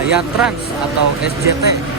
Jaya Trans atau SJT.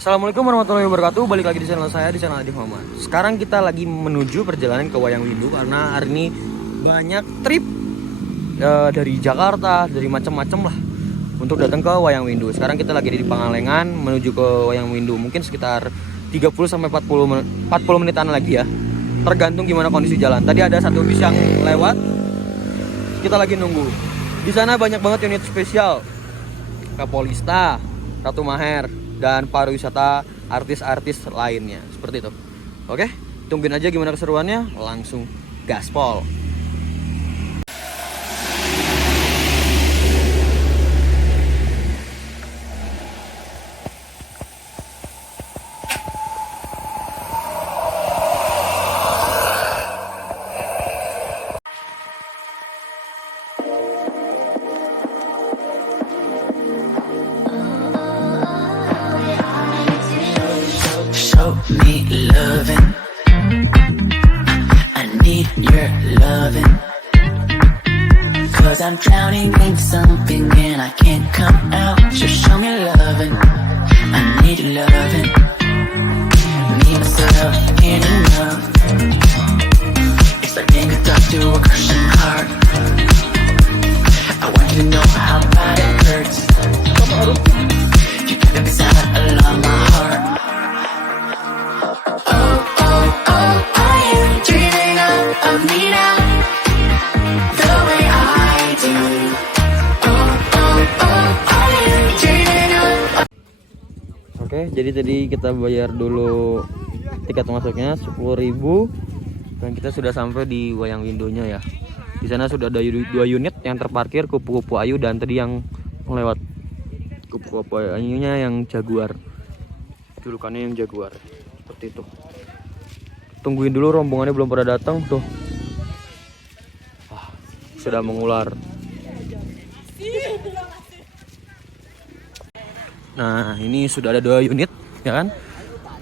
Assalamualaikum warahmatullahi wabarakatuh. Balik lagi di channel saya, di channel Adi Muhammad. Sekarang kita lagi menuju perjalanan ke Wayang Windu karena hari ini banyak trip dari Jakarta, dari macam-macam lah untuk datang ke Wayang Windu. Sekarang kita lagi di Pangalengan menuju ke Wayang Windu. Mungkin sekitar 30 sampai 40 menitan lagi ya. Tergantung gimana kondisi jalan. Tadi ada satu bis yang lewat. Kita lagi nunggu. Di sana banyak banget unit spesial. Kapolista, Ratu Maher, dan pariwisata artis-artis lainnya seperti itu. Oke, tungguin aja gimana keseruannya, langsung gaspol. Show me loving. I need your loving. Cause I'm drowning in something and I can't come out. Just show me loving. I need your loving. Me, myself, can't enough. It's like being a dog to a crushing heart. I want you to know how bad it hurts. You keep it beside along my heart. Of me now, the way I do. Are you dreaming of? Oke, jadi tadi kita bayar dulu tiket masuknya 10.000 dan kita sudah sampai di Wayang Windunya ya. Di sana sudah ada 2 unit yang terparkir, kupu-kupu ayu dan tadi yang lewat kupu-kupu ayunya yang Jaguar. Julukannya yang Jaguar. Seperti itu. Tungguin dulu, rombongannya belum pada datang tuh. Sudah mengular. Nah, ini sudah ada 2 unit ya kan?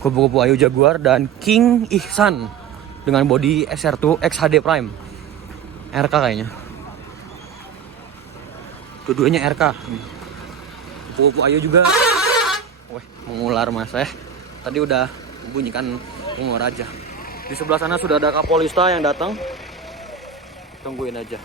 Kupu-kupu ayu Jaguar dan King Ihsan dengan bodi SR2 XHD Prime. RK kayaknya. Keduanya RK. Kupu-kupu ayu juga. Wah, mengular mas ya. Tadi udah bunyikan mengular aja. Di sebelah sana sudah ada Kapolista yang datang. Tungguin aja.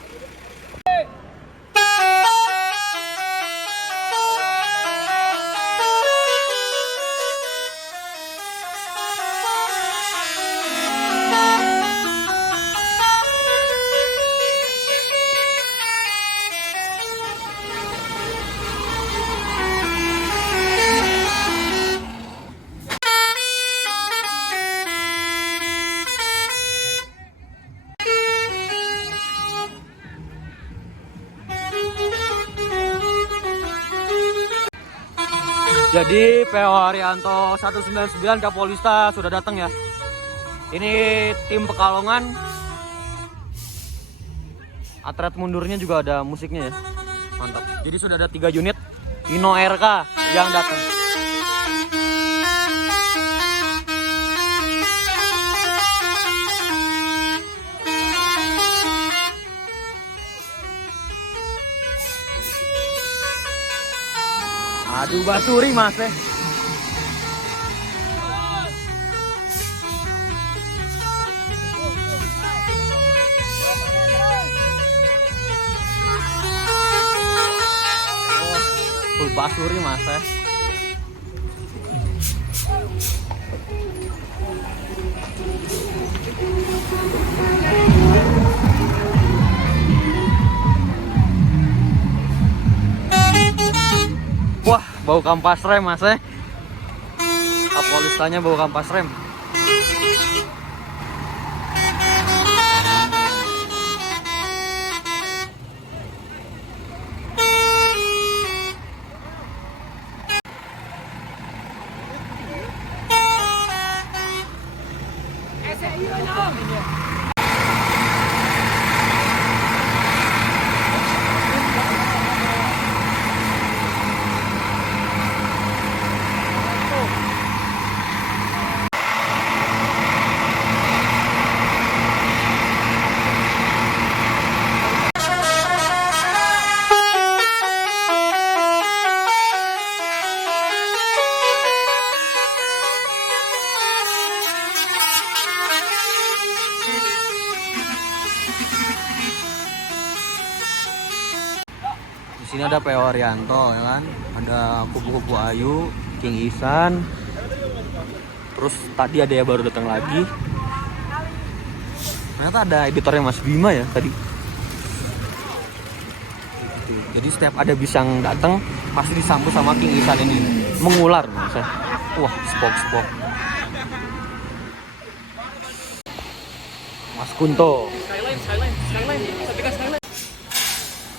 Jadi PO Haryanto 199 Kapolista sudah datang ya. Ini tim Pekalongan. Atret mundurnya juga ada musiknya ya. Mantap. Jadi sudah ada 3 unit Hino RK yang datang. Aduh basuri mas ya. Full basuri mas ya. Wah, bau kampas rem mas ya. Kapolistanya bau kampas rem. Sini ada PO Haryanto ya kan, ada Kupu-Kupu Ayu, King Isan. Terus tadi ada yang baru datang lagi. Ternyata ada editornya Mas Bima ya tadi. Jadi setiap ada Bisang datang pasti disambut sama King Isan ini, mengular misalnya. Wah, spok. Mas Kunto.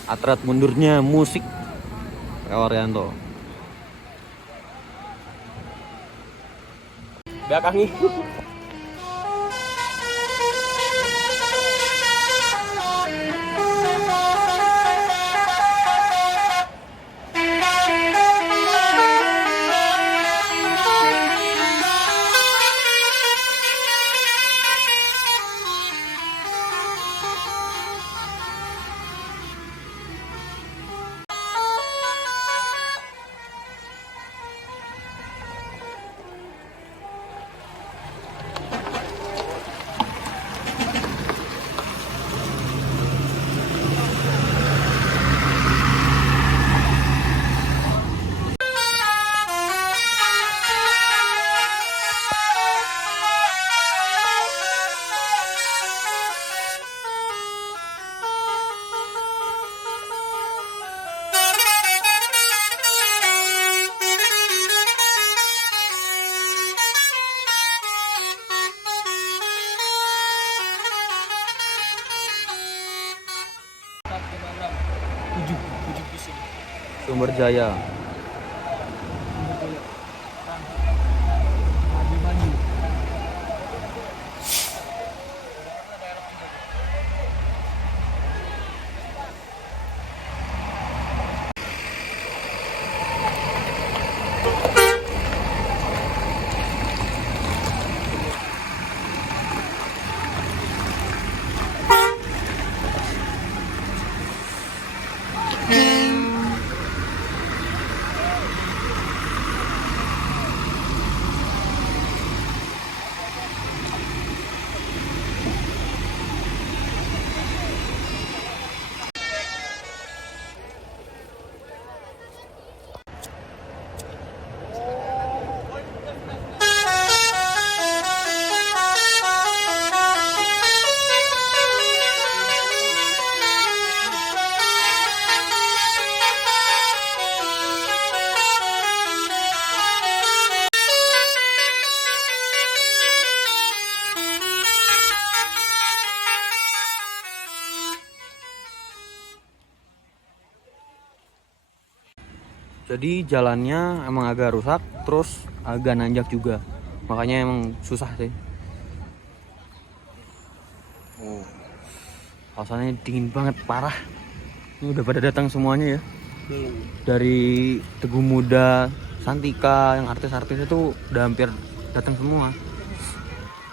Atret mundurnya musik Orianto. Belakang nih. Sumber Jaya. Jadi jalannya emang agak rusak, terus agak nanjak juga. Makanya emang susah sih. Oh, rasanya dingin banget, parah. Ini udah pada datang semuanya ya. Dari Teguh Muda, Santika, yang artis-artis itu udah hampir datang semua.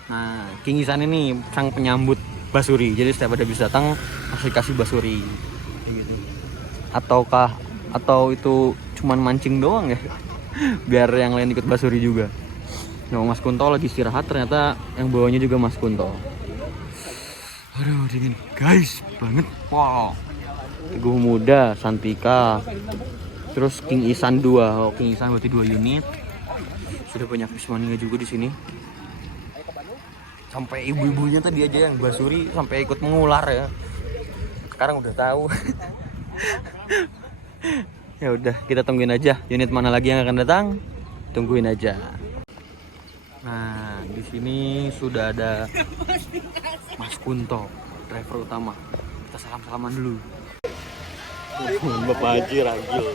Nah, King Isan ini sang penyambut Basuri. Jadi setiap ada bisa datang pasti kasih Basuri. Gitu. Atau itu cuman mancing doang ya, biar yang lain ikut Basuri juga. Nah, Mas Kunto lagi istirahat, ternyata yang bawanya juga Mas Kunto. Aduh, dingin guys banget. Wow. Teguh Muda, Santika, terus King Isan 2. Oh, King Isan berarti 2 unit. Sudah banyak Bismania juga di sini. Sampai ibu-ibunya tadi aja yang Basuri sampai ikut mengular ya. Sekarang udah tahu. Ya udah, kita tungguin aja unit mana lagi yang akan datang. Tungguin aja. Nah, di sini sudah ada Mas Kunto, driver utama. Kita salam-salaman dulu. Bapak Haji ragil.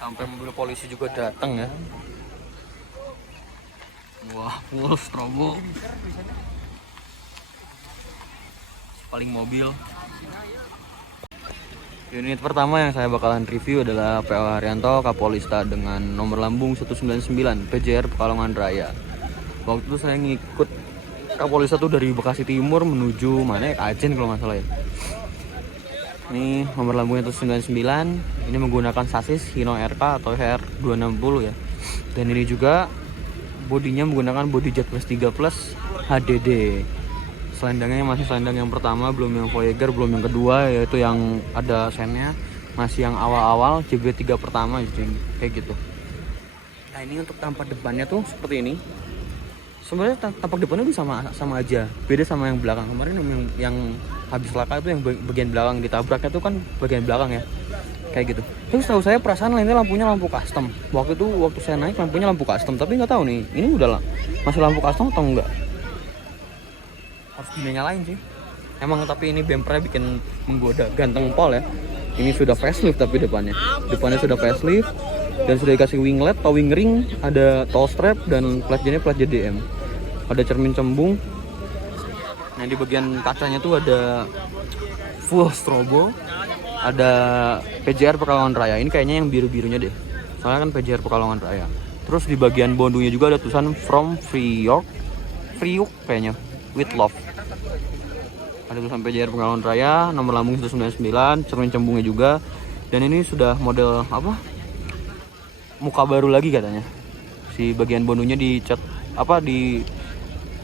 Sampai mobil polisi juga datang ya. Wah, full strobo. Paling mobil. Unit pertama yang saya bakalan review adalah PO Haryanto Kapolista dengan nomor lambung 199 PJR Pekalongan Raya. Waktu itu saya ngikut Kapolista tuh dari Bekasi Timur menuju mana ya, Kajen kalau nggak salah ya. Ini nomor lambungnya 199. Ini menggunakan sasis Hino RK atau HR260 ya. Dan ini juga bodinya menggunakan body Jet Plus 3 Plus HDD. selendangnya masih selendang yang pertama, belum yang Voyager, belum yang kedua, yaitu yang ada sennya. Masih yang awal-awal JB3 pertama gitu, kayak gitu. Nah ini untuk tampak depannya tuh seperti ini. Sebenarnya tampak depannya tuh sama aja, beda sama yang belakang. Kemarin yang habis laka itu yang bagian belakang ditabraknya tuh kan bagian belakang ya, kayak gitu. Terus tahu saya perasaan lainnya lampunya lampu custom. Waktu saya naik lampunya lampu custom, tapi nggak tahu nih ini udah masih lampu custom atau enggak. Harus dinyalain sih. Emang tapi ini bumpernya bikin menggoda, ganteng pol ya. Ini sudah facelift tapi depannya sudah facelift dan sudah dikasih winglet, towing ring, ada tow strap dan plat JDM. Ada cermin cembung. Nah di bagian kacanya tuh ada full strobo, ada PJR Pekalongan Raya. Ini kayaknya yang biru-birunya deh. Soalnya kan PJR Pekalongan Raya. Terus di bagian bondunya juga ada tulisan From Priok kayaknya, with love. Ada tulisan PJR Pekalongan Raya, nomor lambung 199, cermin cembungnya juga. Dan ini sudah model apa? Muka baru lagi katanya. Si bagian bondunya dicat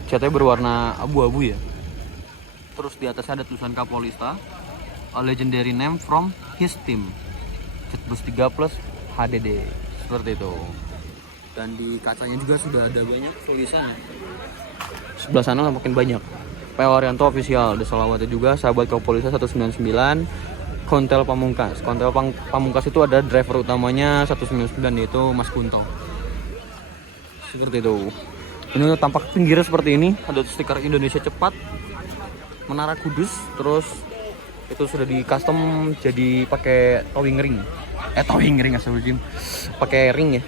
catnya berwarna abu-abu ya. Terus di atasnya ada tulisan Kapolista, a legendary name from his team. Jetbus 3 plus HDD. Seperti itu. Dan di kacanya juga sudah ada banyak tulisan ya. Sebelah sana makin banyak. P. Waryanto official, ada selawatnya juga, sahabat Kapolista 199, Kontel Pamungkas. Kontel Pamungkas itu ada driver utamanya 199 yaitu Mas Kunto. Seperti itu. Ini untuk tampak pinggirnya seperti ini, ada stiker Indonesia Cepat, Menara Kudus, terus itu sudah di custom jadi pakai towing ring. Astagfirullahaladzim. Pakai ring ya.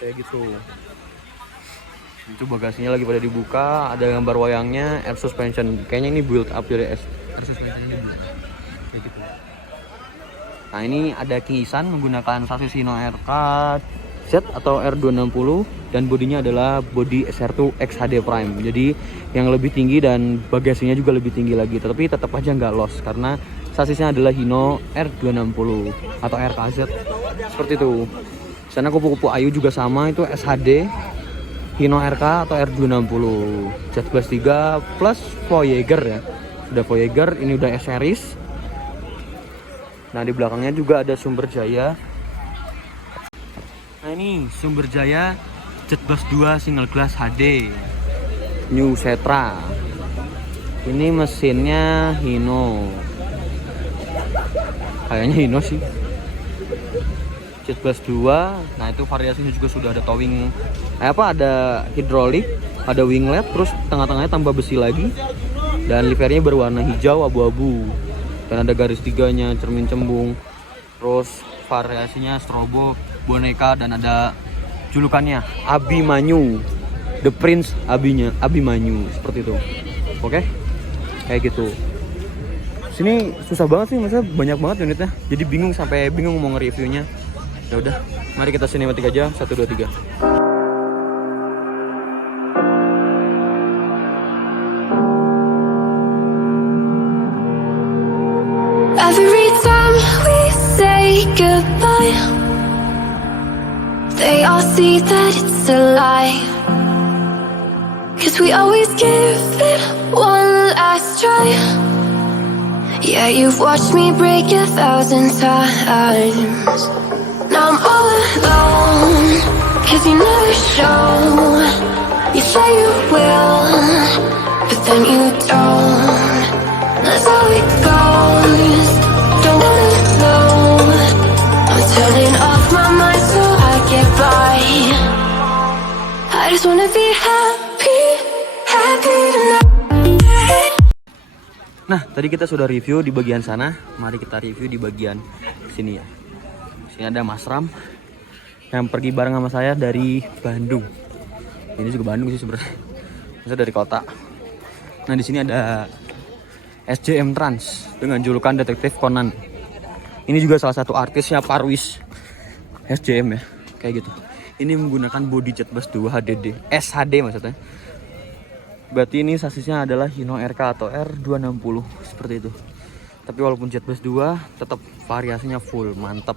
Kayak gitu. Itu bagasinya lagi pada dibuka, ada gambar wayangnya, air suspension. Kayaknya ini build up dari air suspension ini build. Kayak gitu. Nah ini ada Kisan menggunakan sasis Hino RK Z atau R260 dan bodinya adalah body SR2 XHD Prime. Jadi yang lebih tinggi dan bagasinya juga lebih tinggi lagi. Tapi tetap aja nggak loss karena sasisnya adalah Hino R260 atau RKZ. Seperti itu. Sana kupu-kupu Ayu juga sama, itu SHD Hino RK atau R260. Jetbus 3 plus Voyager ya. Sudah Voyager, ini udah S-Series. Nah di belakangnya juga ada Sumber Jaya. Nah ini Sumber Jaya Jetbus 2 single glass HD New Setra. Ini mesinnya Hino. Kayaknya Hino sih. Jetbus 2. Nah itu variasinya juga sudah ada towing, ada hidrolik, ada winglet, terus tengah-tengahnya tambah besi lagi, dan livernya berwarna hijau abu-abu, dan ada garis tiganya, cermin cembung, terus variasinya strobo, boneka, dan ada julukannya Abimanyu, The Prince Abimanyu, seperti itu. Oke, kayak gitu. Sini susah banget sih, maksudnya banyak banget unitnya, jadi sampai bingung mau nge-reviewnya. Ya udah, mari kita sinematik aja. 1, 2, 3. Every time we say goodbye, they all see that it's a lie. 'Cause we always give it one last try. Yeah, you've watched me break 1,000 times. Now I'm all alone, 'cause you never show. You say you will, but then you don't. That's how it goes. Don't wanna know. I'm turning off my mind so I get by. I just wanna be happy tonight. Nah, tadi kita sudah review di bagian sana. Mari kita review di bagian sini ya. Sini ada Mas Ram yang pergi bareng sama saya dari Bandung. Ini juga Bandung sih sebenarnya. Saya dari kota. Nah, di sini ada SJM Trans dengan julukan Detektif Conan. Ini juga salah satu artisnya Parwis. SJM ya, kayak gitu. Ini menggunakan body Jetbus 2 HDD, SHD maksudnya. Berarti ini sasisnya adalah Hino RK atau R260 seperti itu. Tapi walaupun Jetbus 2 tetap variasinya full, mantap.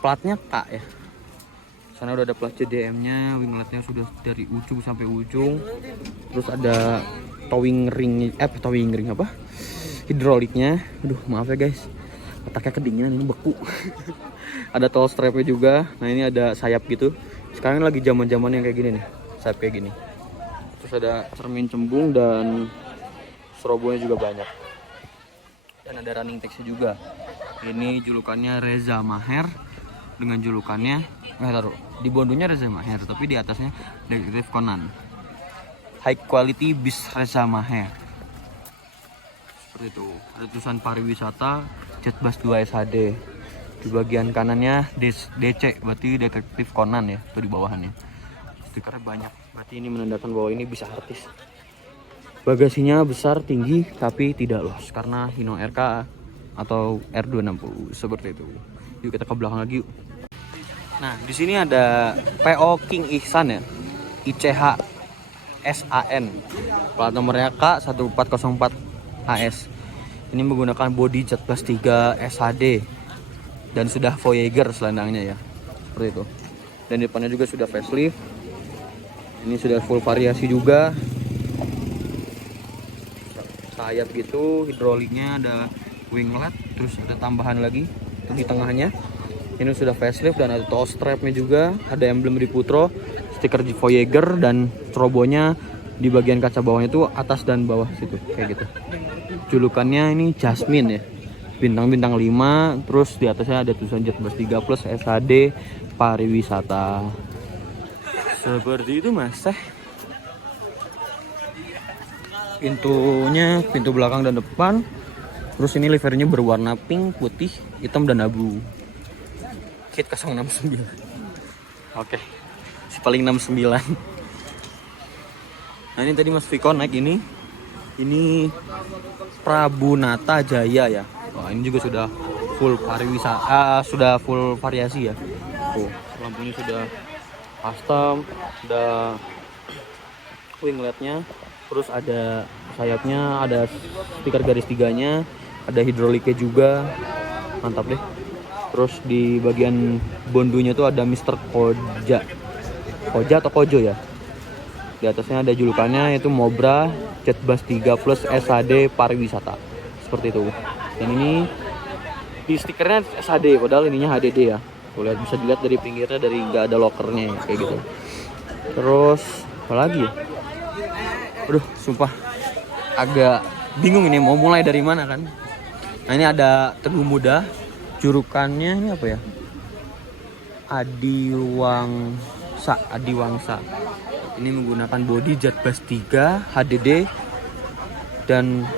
Platnya K ya. Sana udah ada plat JDM-nya, wingletnya sudah dari ujung sampai ujung. Terus ada towing ring apa? Hidroliknya. Aduh, maaf ya guys. Otaknya kedinginan, ini beku. Ada tall strapnya juga. Nah, ini ada sayap gitu. Sekarang lagi zaman-zaman yang kayak gini nih, sayap kayak gini. Terus ada cermin cembung dan strobonya juga banyak. Dan ada running text-nya juga. Ini julukannya Reza Maher dengan julukannya di bondonya Reza Maher, tapi di atasnya Detektif Conan. High quality bis Reza Maher. Seperti itu. Ada tulisan pariwisata Jetbus 2 SHD. Di bagian kanannya DC, berarti Detektif Conan ya, itu di bawahannya. Stikernya banyak. Berarti ini menandakan bahwa ini bisa artis. Bagasinya besar, tinggi, tapi tidak los karena Hino RK atau R260 seperti itu. Yuk kita ke belakang lagi yuk. Nah, di sini ada PO King Ihsan ya. ICH SAN. Plat nomornya K1404 AS. Ini menggunakan bodi Jetbus 3 SHD dan sudah Voyager selendangnya ya. Seperti itu. Dan depannya juga sudah facelift. Ini sudah full variasi juga. Sayap gitu, hidroliknya ada winglet, terus ada tambahan lagi di tengahnya. Ini sudah facelift dan ada toe strapnya juga, ada emblem di Putro, stiker Voyager dan strobonya di bagian kaca bawahnya itu atas dan bawah situ kayak gitu. Julukannya ini Jasmine ya. Bintang-bintang 5, terus di atasnya ada tulisan Jetbus 3 Plus SHD pariwisata. Seperti itu Mas. Pintunya, pintu belakang dan depan. Terus ini livernya berwarna pink, putih, hitam dan abu. Kit 069. Oke. Si paling 69. Nah, ini tadi Mas Viko naik ini. Ini Prabunata Jaya ya. Wah, ini juga sudah full pariwisata, sudah full variasi ya. Tuh, lampunya sudah custom, ada wingletnya, terus ada sayapnya, ada stiker garis tiganya, ada hidroliknya juga, mantap deh. Terus di bagian bondunya tuh ada Mr. Koja atau Kojo ya. Di atasnya ada julukannya yaitu Mobra Jetbus 3 Plus SHD pariwisata. Seperti itu. Dan ini di stikernya SHD padahal ininya HDD ya. Tuh lihat, bisa dilihat dari pinggirnya, dari nggak ada lokernya ya, kayak gitu. Terus apa lagi ya? Aduh, sumpah agak bingung ini mau mulai dari mana kan. Nah, ini ada Teguh Muda. Jurukannya ini apa ya? Adiwangsa. Ini menggunakan bodi Jetbus 3 HDD dan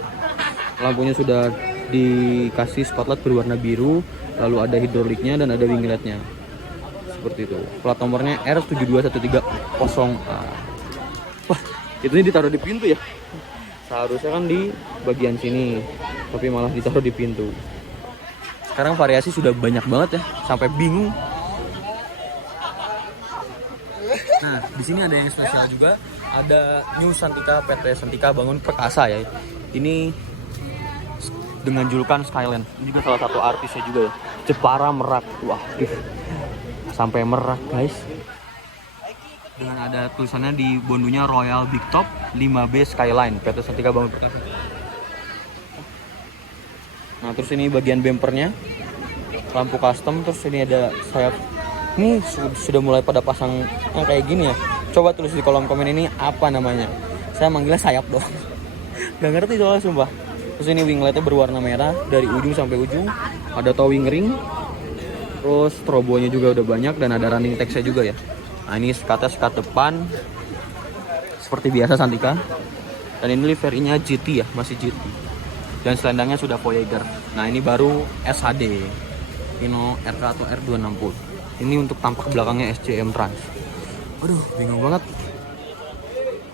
lampunya sudah dikasih spotlight berwarna biru, lalu ada hidroliknya dan ada wingletnya. Seperti itu. Plat nomornya R72130A. Wah, itu ditaruh di pintu ya. Seharusnya kan di bagian sini, tapi malah ditaruh di pintu. Sekarang variasi sudah banyak banget ya, sampai bingung. Nah, di sini ada yang spesial juga, ada New Santika PT Santika Bangun Perkasa ya. Ini dengan julukan Skyland. Ini juga salah satu artisnya juga ya. Jepara Merak. Wah, sampai Merak guys. Dengan ada tulisannya di bondunya Royal Big Top 5B Skyline PT Santika Bangun Perkasa. Nah, terus ini bagian bempernya, lampu custom, terus ini ada sayap. Ini sudah mulai pada pasang yang kayak gini ya. Coba tulis di kolom komen ini apa namanya. Saya manggilnya sayap doang. Gak ngerti soalnya sumpah. Terus ini wingletnya berwarna merah dari ujung sampai ujung. Ada towing ring. Terus strobonya juga udah banyak dan ada running text-nya juga ya. Nah, ini sekat depan seperti biasa Santika. Dan ini liverinya GT ya, masih GT. Dan selendangnya sudah Voyager. Nah, ini baru SHD Hino RK atau R260. Ini untuk tampak belakangnya SCM Trans. Aduh, bingung banget.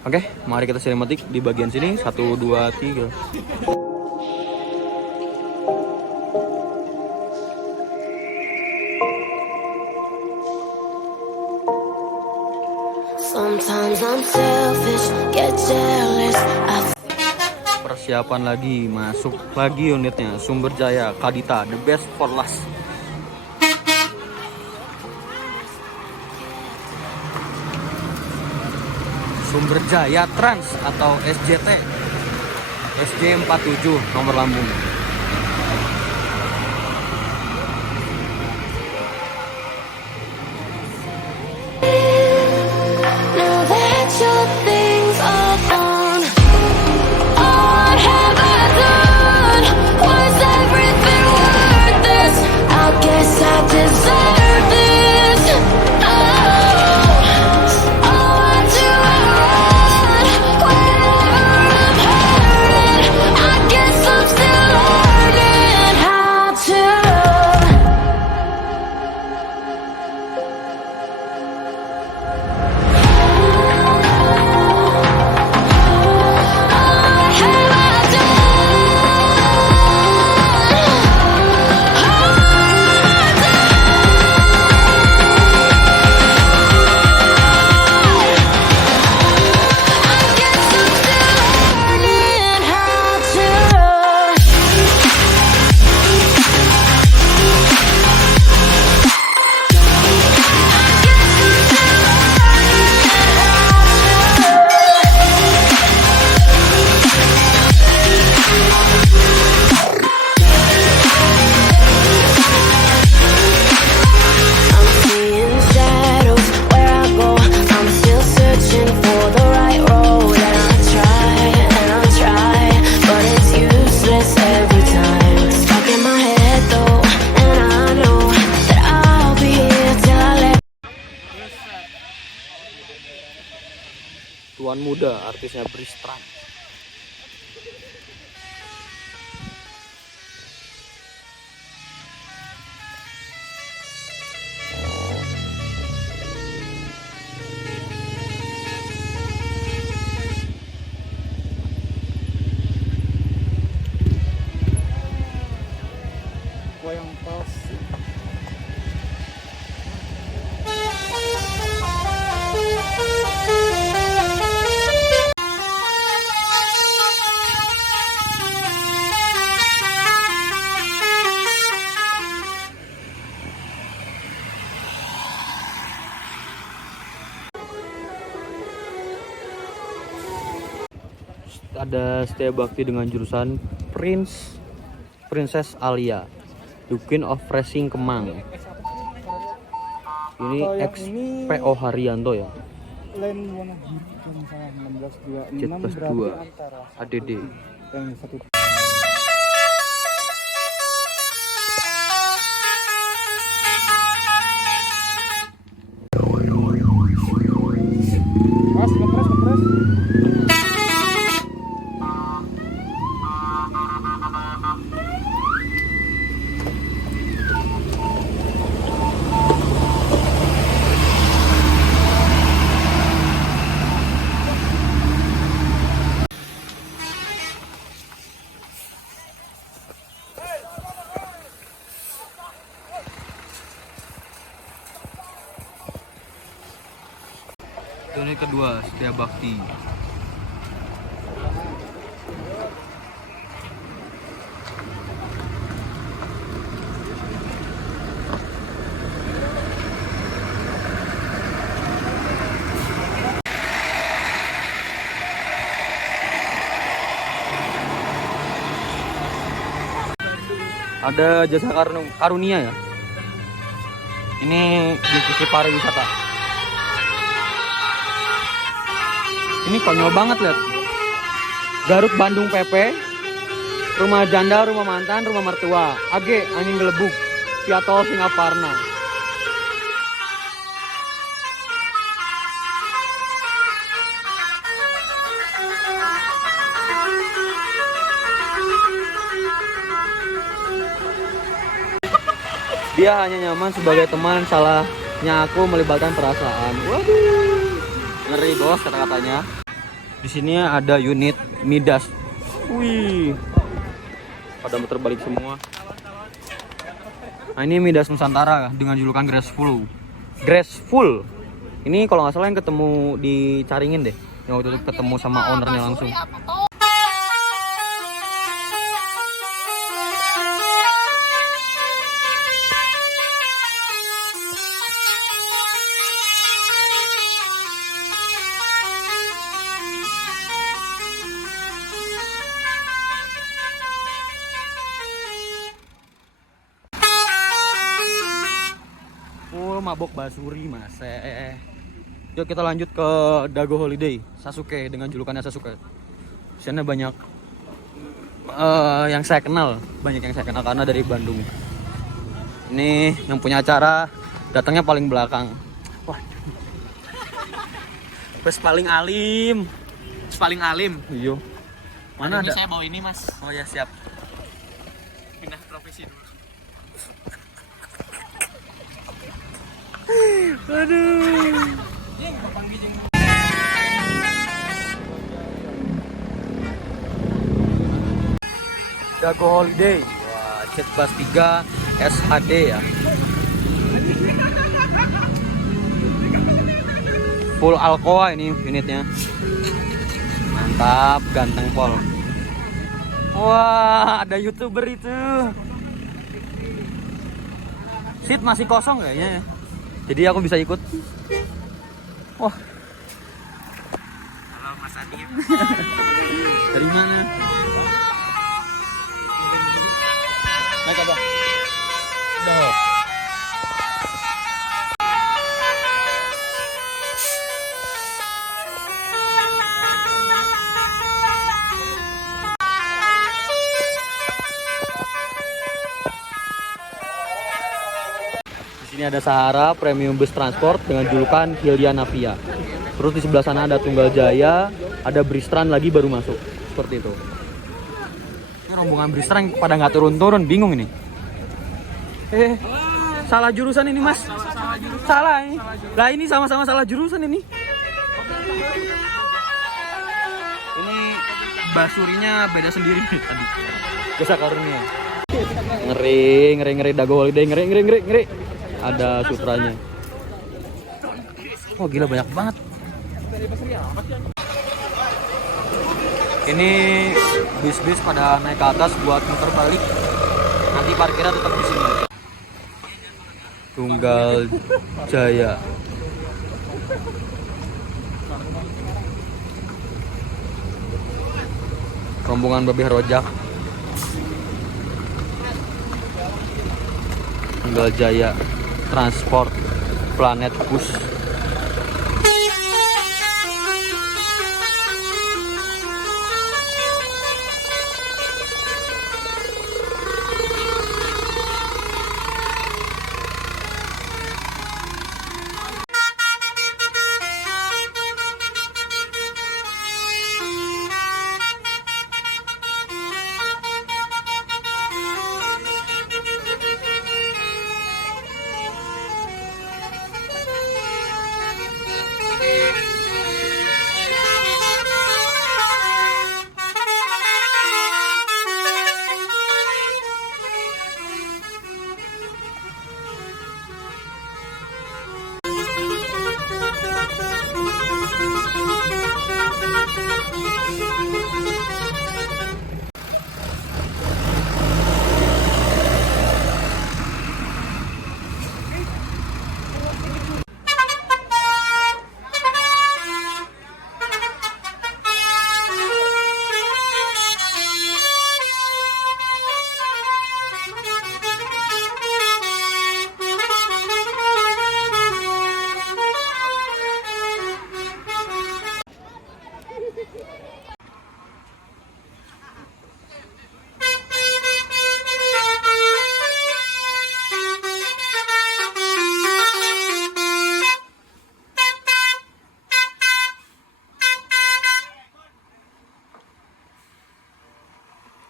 Oke, mari kita sinematik di bagian sini. 1, 2, 3. Sometimes I'm selfish, get jealous. Persiapan lagi, masuk lagi unitnya. Sumber Jaya Kadita, the best for last. Sumber Jaya Trans atau SJT SJ47 nomor lambung. Now that your things are gone, what have I done? Was everything worth this? I guess I deserve this. Why do I run whenever I'm hurting? I guess I'm still learning how to. Tuan Muda artisnya Bristram. Wayang palsu. Ada Setia Bakti dengan jurusan Princess Alia, The Queen of Racing Kemang. Ini Kalau yang XPO Haryanto ya. Lain Wonogiri yang salah 1626 Jet+2 berarti antara ADD. yang satu. Ngepres. Ini kedua Setia Bakti. Ada Jasa Karunia ya. Ini divisi pariwisata. Ini konyol banget lihat. Garut Bandung PP, rumah janda, rumah mantan, rumah mertua, AG angin gelebug, via tol Singaparna. Dia hanya nyaman sebagai teman, salahnya aku melibatkan perasaan. Waduh, ngeri bos kata-katanya. Di sini ada unit Midas. Wih, pada muter balik semua. Nah ini Midas Nusantara dengan julukan Graceful. Graceful. Ini kalau nggak salah yang ketemu di Caringin deh. Yang waktu itu ketemu sama ownernya langsung. mabok basuri mas. Yuk kita lanjut ke Dago Holiday Sasuke dengan julukannya Sasuke. Di sana banyak yang saya kenal, karena dari Bandung. Ini yang punya acara datangnya paling belakang. Wah. Bus paling alim. Iya. Mana ada? Saya bawa ini mas. Oh ya siap. Pindah profesi dulu. Aduh. Dago Holiday. Wah, Jet Bus 3 SHD ya. Full Alcoa ini unitnya. Mantap, ganteng pol. Wah, ada YouTuber itu. Seat masih kosong kayaknya ya. Jadi aku bisa ikut. Wah. Halo Mas Adi. Dari mana? Naik apa? Udah. Di sini ada Sahara Premium Bus Transport dengan julukan Hilya Navia. Terus di sebelah sana ada Tunggal Jaya, ada Bristran lagi baru masuk. Seperti itu. Ini rombongan Bristran pada nggak turun-turun, bingung ini. Salah jurusan ini mas. Salah ini. Lah ini sama-sama salah jurusan ini. Ini basurinya beda sendiri tadi. Jasa Karunia. Ngeri Dago Holiday, ngeri. Ada sutranya. Oh gila banyak banget. Ini bis-bis pada naik ke atas buat muter balik. Nanti parkirnya tetap di sini. Tunggal Jaya. Rombongan babi rojak. Tunggal Jaya Transport Planet Bus.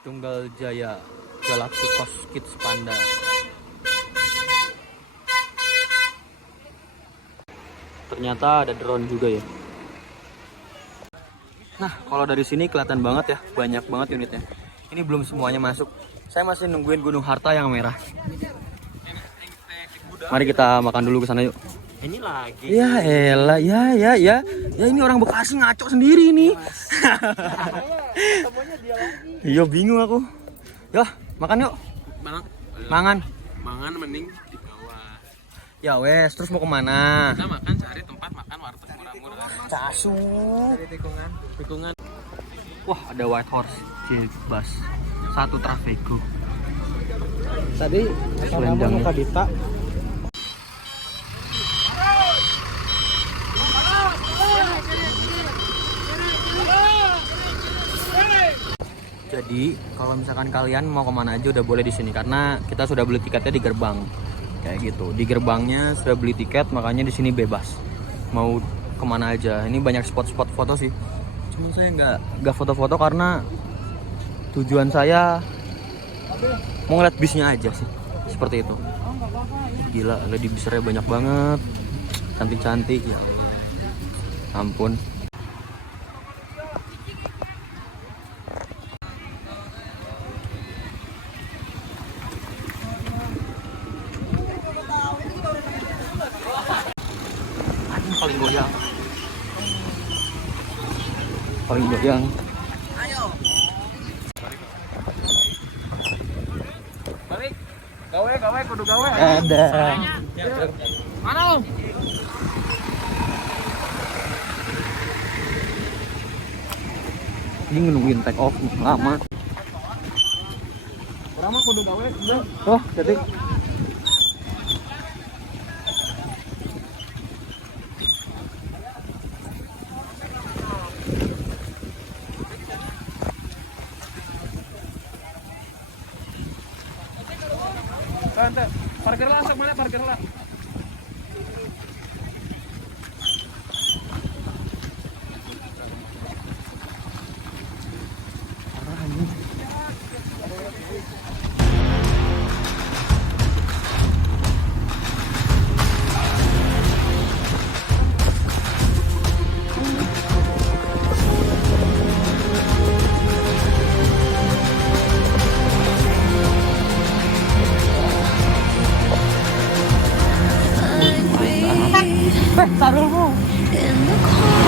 Tunggal Jaya Galacticos Kids Panda. Ternyata ada drone juga ya. Nah, kalau dari sini kelihatan banget ya, banyak banget unitnya. Ini belum semuanya masuk. Saya masih nungguin Gunung Harta yang merah. Mari kita makan dulu ke sana yuk. Ini lagi. Ya elah, ya ini orang Bekasi ngaco sendiri nih. Iya bingung aku. Yuk, makan yuk. Mangan Mending di bawah. Ya wes, terus mau kemana? Kita makan cari tempat makan warteg murah-murah. Casu. Cari tikungan. Wah, ada White Horse Jet Bus. Satu Trafego. Tadi selendangnya. Kadita. Jadi kalau misalkan kalian mau kemana aja udah boleh di sini karena kita sudah beli tiketnya di gerbang. Kayak gitu. Di gerbangnya sudah beli tiket, makanya di sini bebas. Mau kemana aja. Ini banyak spot-spot foto sih. Cuma saya nggak foto-foto karena tujuan saya mau ngeliat bisnya aja sih. Seperti itu. Gila, lady besarnya banyak banget. Cantik-cantik ya. Ampun. Paling goyang. Paling goyang. Balik. Gawe kudu gawe. Ada. Mana lo? Ini nungguin take off lama. Urang mah kudu gawe. Oh, jadi Ente, parkir lah, sok mana parkir lah. in the corner.